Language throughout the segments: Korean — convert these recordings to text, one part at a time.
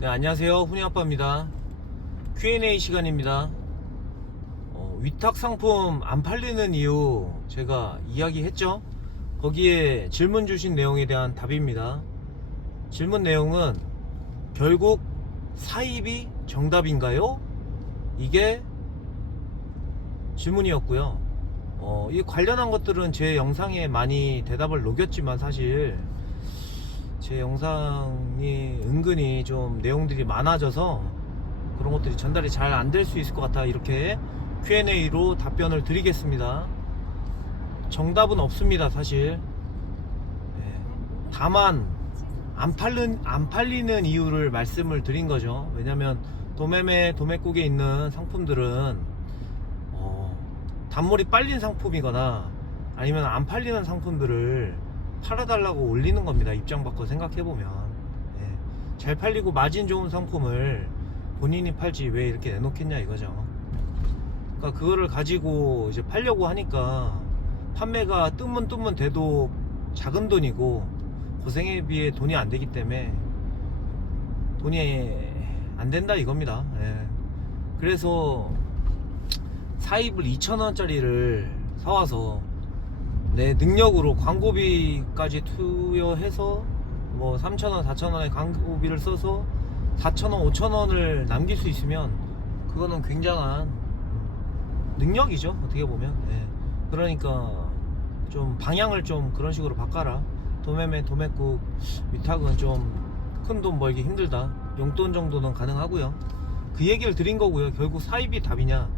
네, 안녕하세요. 훈이아빠입니다. Q&A 시간입니다. 위탁 상품 안 팔리는 이유 제가 이야기했죠. 거기에 질문 주신 내용에 대한 답입니다. 질문 내용은 결국 사입이 정답인가요? 이게 질문이었고요. 이 관련한 것들은 제 영상에 많이 대답을 녹였지만 사실 제 영상이 은근히 좀 내용들이 많아져서 그런 것들이 전달이 잘 안 될 수 있을 것 같아 이렇게 Q&A로 답변을 드리겠습니다. 정답은 없습니다 사실. 다만 안 팔리는 이유를 말씀을 드린 거죠. 왜냐면 도매매 도매국에 있는 상품들은 단물이 빨린 상품이거나 아니면 안 팔리는 상품들을 팔아달라고 올리는 겁니다. 입장 바꿔 생각해보면. 잘 팔리고 마진 좋은 상품을 본인이 팔지 왜 이렇게 내놓겠냐 이거죠. 그러니까 그거를 가지고 이제 팔려고 하니까 판매가 뜨문 돼도 작은 돈이고 고생에 비해 돈이 안 되기 때문에 돈이 안 된다 이겁니다. 그래서 사입을 2,000원짜리를 사와서 내 능력으로 광고비까지 투여해서 뭐 3,000원, 4,000원의 광고비를 써서 4,000원, 5,000원을 남길 수 있으면 그거는 굉장한 능력이죠 어떻게 보면. 그러니까 좀 방향을 좀 그런 식으로 바꿔라. 도매매 도매국 위탁은 좀 큰 돈 벌기 힘들다. 용돈 정도는 가능하고요. 그 얘기를 드린 거고요. 결국 사입이 답이냐?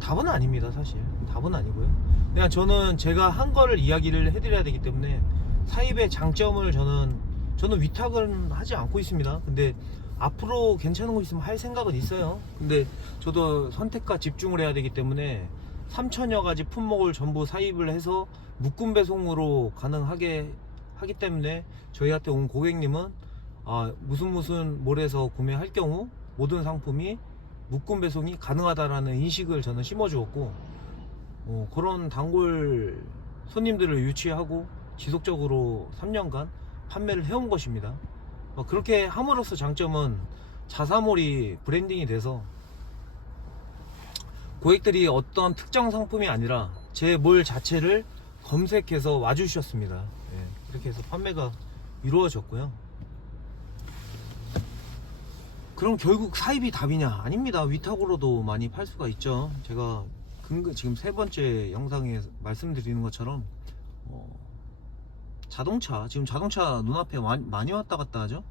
답은 아닙니다 사실. 답은 아니고요. 그냥 저는 제가 한 거를 이야기를 해드려야 되기 때문에 사입의 장점을 저는 위탁은 하지 않고 있습니다. 근데 앞으로 괜찮은 거 있으면 할 생각은 있어요. 근데 저도 선택과 집중을 해야 되기 때문에 3천여 가지 품목을 전부 사입을 해서 묶음 배송으로 가능하게 하기 때문에 저희한테 온 고객님은 무슨 몰에서 구매할 경우 모든 상품이 묶음 배송이 가능하다라는 인식을 저는 심어주었고, 그런 단골 손님들을 유치하고 지속적으로 3년간 판매를 해온 것입니다. 그렇게 함으로써 장점은 자사몰이 브랜딩이 돼서 고객들이 어떤 특정 상품이 아니라 제 몰 자체를 검색해서 와주셨습니다. 이렇게 해서 판매가 이루어졌고요. 그럼 결국 사입이 답이냐? 아닙니다. 위탁으로도 많이 팔 수가 있죠. 제가 지금 세 번째 영상에 말씀드리는 것처럼 지금 자동차 눈앞에 많이 왔다 갔다 하죠.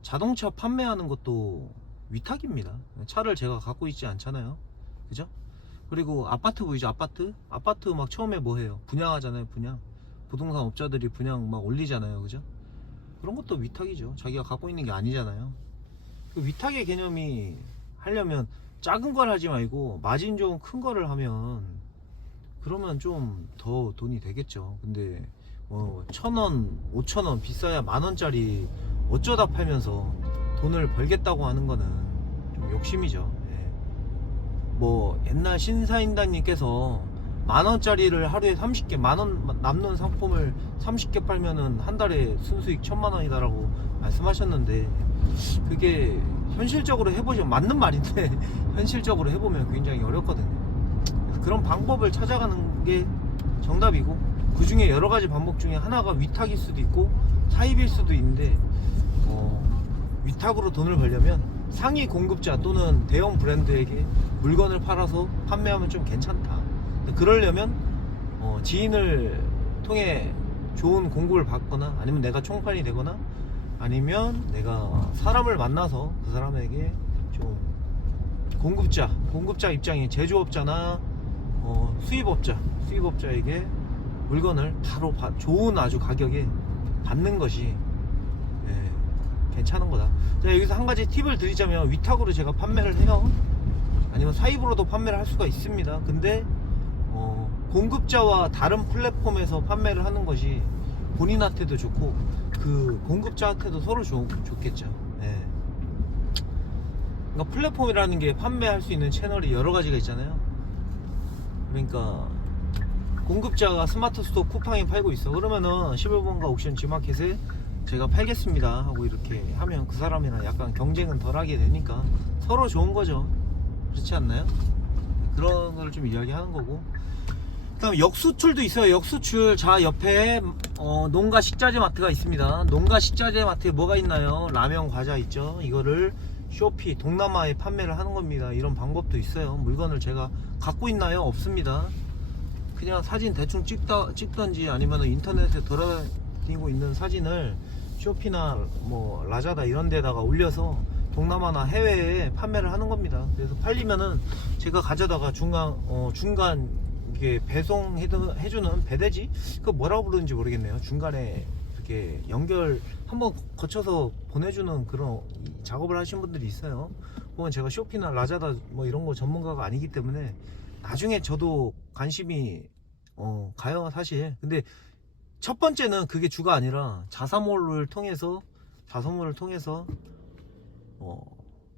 자동차 판매하는 것도 위탁입니다. 차를 제가 갖고 있지 않잖아요. 그죠? 그리고 아파트 보이죠? 아파트 막 처음에 뭐 해요? 분양하잖아요. 부동산 업자들이 분양 막 올리잖아요. 그죠? 그런 것도 위탁이죠. 자기가 갖고 있는 게 아니잖아요. 그 위탁의 개념이 하려면 작은 걸 하지 말고 마진 좋은 큰 거를 하면 그러면 좀 더 돈이 되겠죠. 근데 1,000원, 5,000원 비싸야 10,000원짜리 어쩌다 팔면서 돈을 벌겠다고 하는 거는 좀 욕심이죠. 뭐 옛날 신사임당님께서 10,000원짜리를 하루에 30개, 10,000원 남는 상품을 30개 팔면은 한 달에 순수익 1,000,000원이다라고 말씀하셨는데, 그게 현실적으로 해보시면 맞는 말인데 현실적으로 해보면 굉장히 어렵거든요. 그래서 그런 방법을 찾아가는 게 정답이고, 그 중에 여러 가지 방법 중에 하나가 위탁일 수도 있고 사입일 수도 있는데, 위탁으로 돈을 벌려면 상위 공급자 또는 대형 브랜드에게 물건을 팔아서 판매하면 좀 괜찮다. 그러려면 지인을 통해 좋은 공급을 받거나, 아니면 내가 총판이 되거나, 아니면 내가 사람을 만나서 그 사람에게 좀 공급자 입장이 제조업자나 수입업자에게 물건을 바로 좋은 아주 가격에 받는 것이 괜찮은 거다. 자, 여기서 한 가지 팁을 드리자면, 위탁으로 제가 판매를 해요. 아니면 사입으로도 판매를 할 수가 있습니다. 근데 공급자와 다른 플랫폼에서 판매를 하는 것이 본인한테도 좋고 그 공급자한테도 서로 좋겠죠. 그러니까 플랫폼이라는 게 판매할 수 있는 채널이 여러 가지가 있잖아요. 그러니까 공급자가 스마트 스토어 쿠팡에 팔고 있어. 그러면은 15번가 옥션 G마켓에 제가 팔겠습니다 하고 이렇게 하면 그 사람이랑 약간 경쟁은 덜 하게 되니까 서로 좋은 거죠. 그렇지 않나요? 그런 걸 좀 이야기하는 거고, 그 다음에 역수출도 있어요. 역수출. 자, 옆에 농가 식자재 마트가 있습니다. 농가 식자재 마트에 뭐가 있나요? 라면 과자 있죠. 이거를 쇼피 동남아에 판매를 하는 겁니다. 이런 방법도 있어요. 물건을 제가 갖고 있나요? 없습니다. 그냥 사진 대충 찍던지 아니면 인터넷에 돌아다니고 있는 사진을 쇼피나 뭐 라자다 이런 데다가 올려서 동남아나 해외에 판매를 하는 겁니다. 그래서 팔리면은 제가 가져다가 중간 이게 배송해주는 배대지? 그거 뭐라고 부르는지 모르겠네요. 중간에 이렇게 연결 한번 거쳐서 보내주는 그런 작업을 하신 분들이 있어요. 그건 제가 쇼피나 라자다 뭐 이런 거 전문가가 아니기 때문에 나중에 저도 관심이 가요 사실. 근데 첫 번째는 그게 주가 아니라 자사몰을 통해서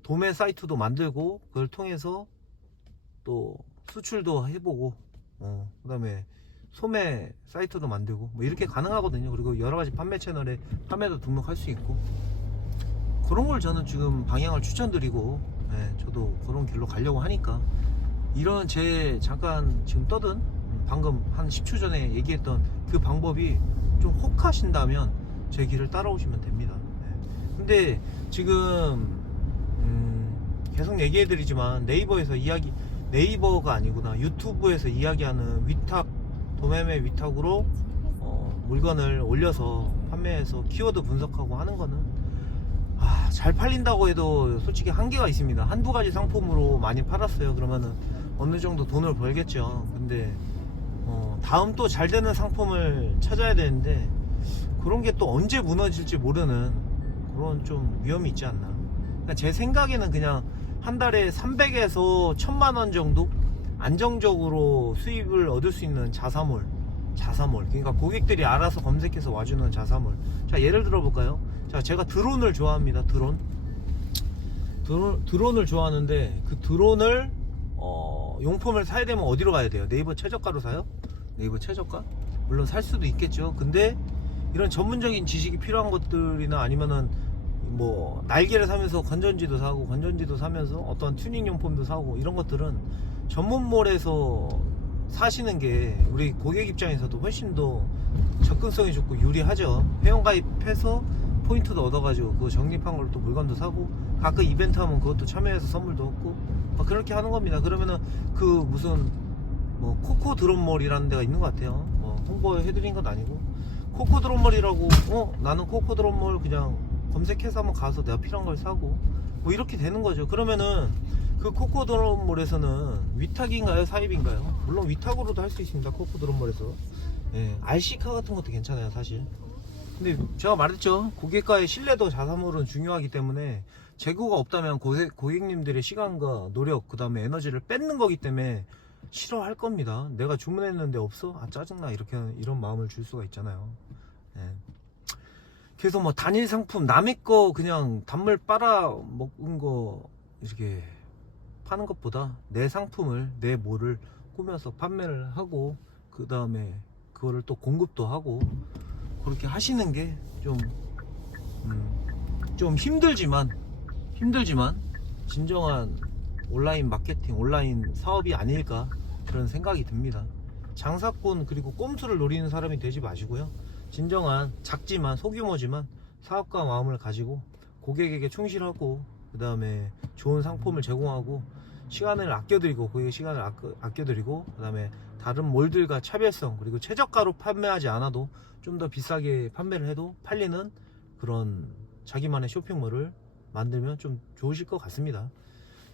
도매 사이트도 만들고 그걸 통해서 또 수출도 해보고 그 다음에 소매 사이트도 만들고 뭐 이렇게 가능하거든요. 그리고 여러가지 판매 채널에 판매도 등록할 수 있고, 그런 걸 저는 지금 방향을 추천드리고, 저도 그런 길로 가려고 하니까 이런 제 잠깐 지금 떠든 방금 한 10초 전에 얘기했던 그 방법이 좀 혹하신다면 제 길을 따라오시면 됩니다. 근데 지금 계속 얘기해드리지만 네이버가 아니구나, 유튜브에서 이야기하는 위탁, 도매매 위탁으로 물건을 올려서 판매해서 키워드 분석하고 하는 거는 잘 팔린다고 해도 솔직히 한계가 있습니다. 한두 가지 상품으로 많이 팔았어요. 그러면은 어느 정도 돈을 벌겠죠. 근데 다음 또 잘 되는 상품을 찾아야 되는데 그런 게 또 언제 무너질지 모르는 그런 좀 위험이 있지 않나. 그러니까 제 생각에는 그냥 한 달에 300에서 1000만원 정도 안정적으로 수입을 얻을 수 있는 자사몰, 그러니까 고객들이 알아서 검색해서 와주는 자사몰. 자, 예를 들어 볼까요? 자, 제가 드론을 좋아합니다. 드론을 좋아하는데 그 드론을 용품을 사야 되면 어디로 가야 돼요? 네이버 최저가로 사요? 네이버 최저가? 물론 살 수도 있겠죠. 근데 이런 전문적인 지식이 필요한 것들이나 아니면은 뭐 날개를 사면서 건전지도 사면서 어떤 튜닝 용품도 사고, 이런 것들은 전문몰에서 사시는 게 우리 고객 입장에서도 훨씬 더 접근성이 좋고 유리하죠. 회원가입해서 포인트도 얻어가지고 그거 적립한 걸로 또 물건도 사고, 가끔 이벤트 하면 그것도 참여해서 선물도 얻고 그렇게 하는 겁니다. 그러면은 그 무슨 뭐 코코 드론몰이라는 데가 있는 것 같아요. 홍보해드린 건 아니고 코코 드론몰이라고 나는 코코 드론몰 그냥 검색해서 한번 가서 내가 필요한 걸 사고 뭐 이렇게 되는 거죠. 그러면은 그 코코 드론몰에서는 위탁인가요, 사입인가요? 물론 위탁으로도 할 수 있습니다. 코코 드론몰에서 RC카 같은 것도 괜찮아요 사실. 근데 제가 말했죠, 고객과의 신뢰도 자사몰은 중요하기 때문에 재고가 없다면 고객님들의 시간과 노력, 그 다음에 에너지를 뺏는 거기 때문에 싫어할 겁니다. 내가 주문했는데 없어? 짜증나. 이런 마음을 줄 수가 있잖아요. 그래서 뭐 단일 상품, 남의 거 그냥 단물 빨아 먹은 거 이렇게 파는 것보다 내 상품을, 내 몰을 꾸며서 판매를 하고 그 다음에 그거를 또 공급도 하고 그렇게 하시는 게 좀 힘들지만 진정한 온라인 마케팅, 온라인 사업이 아닐까 그런 생각이 듭니다. 장사꾼 그리고 꼼수를 노리는 사람이 되지 마시고요. 진정한 작지만 소규모지만 사업가 마음을 가지고 고객에게 충실하고 그 다음에 좋은 상품을 제공하고 시간을 아껴드리고 고객의 시간을 아껴드리고 그 다음에 다른 몰들과 차별성, 그리고 최저가로 판매하지 않아도 좀 더 비싸게 판매를 해도 팔리는 그런 자기만의 쇼핑몰을 만들면 좀 좋으실 것 같습니다.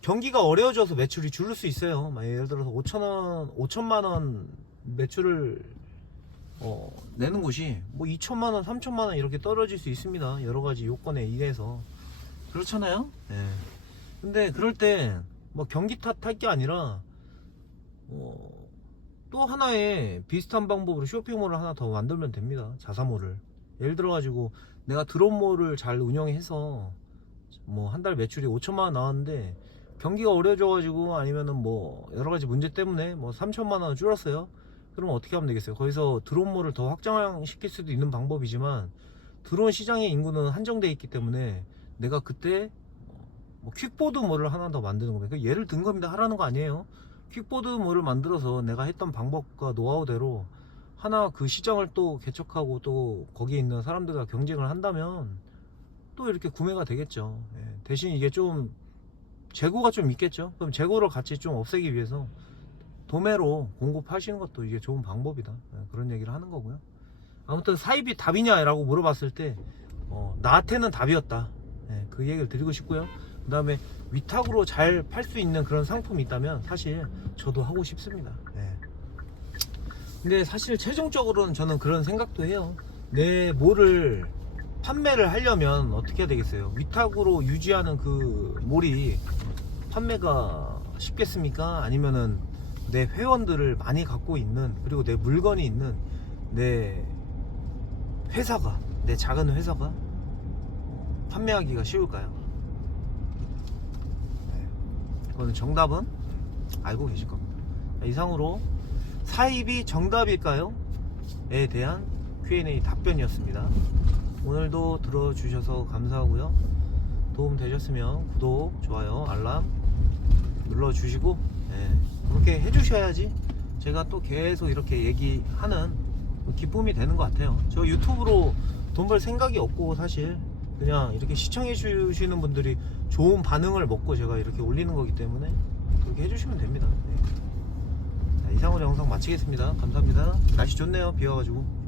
경기가 어려워져서 매출이 줄을 수 있어요. 예를 들어서 5천만원 매출을 내는 곳이 뭐 2천만원, 3천만원 이렇게 떨어질 수 있습니다. 여러가지 요건에 의해서. 그렇잖아요. 근데 그럴 때 뭐 경기 탓할 게 아니라 또 하나의 비슷한 방법으로 쇼핑몰을 하나 더 만들면 됩니다. 자사몰을. 예를 들어 가지고 내가 드론몰을 잘 운영해서 뭐 한 달 매출이 5천만원 나왔는데 경기가 어려워져 가지고 아니면은 뭐 여러가지 문제 때문에 뭐 3천만원 줄었어요. 그러면 어떻게 하면 되겠어요? 거기서 드론몰을 더 확장시킬 수도 있는 방법이지만 드론 시장의 인구는 한정되어 있기 때문에 내가 그때 뭐 퀵보드 뭐를 하나 더 만드는 겁니다. 예를 든 겁니다. 하라는 거 아니에요. 퀵보드 뭐를 만들어서 내가 했던 방법과 노하우대로 하나 그 시장을 또 개척하고 또 거기에 있는 사람들과 경쟁을 한다면 또 이렇게 구매가 되겠죠. 예, 대신 이게 좀 재고가 좀 있겠죠. 그럼 재고를 같이 좀 없애기 위해서 도매로 공급하시는 것도 이게 좋은 방법이다. 예, 그런 얘기를 하는 거고요. 아무튼 사입이 답이냐 라고 물어봤을 때 나한테는 답이었다. 예, 그 얘기를 드리고 싶고요. 그 다음에 위탁으로 잘 팔 수 있는 그런 상품이 있다면 사실 저도 하고 싶습니다. 예. 근데 사실 최종적으로는 저는 그런 생각도 해요. 내 몰을 판매를 하려면 어떻게 해야 되겠어요? 위탁으로 유지하는 그 몰이 판매가 쉽겠습니까? 아니면은 내 회원들을 많이 갖고 있는, 그리고 내 물건이 있는 내 회사가, 내 작은 회사가 판매하기가 쉬울까요? 네. 그거는 정답은 알고 계실 겁니다. 이상으로 사입이 정답일까요? 에 대한 Q&A 답변이었습니다. 오늘도 들어주셔서 감사하고요. 도움 되셨으면 구독, 좋아요, 알람 눌러주시고, 그렇게 해주셔야지 제가 또 계속 이렇게 얘기하는 기쁨이 되는 것 같아요. 저 유튜브로 돈 벌 생각이 없고 사실 그냥 이렇게 시청해 주시는 분들이 좋은 반응을 먹고 제가 이렇게 올리는 거기 때문에 그렇게 해주시면 됩니다. 자, 이상으로 영상 마치겠습니다. 감사합니다. 날씨 좋네요. 비 와가지고.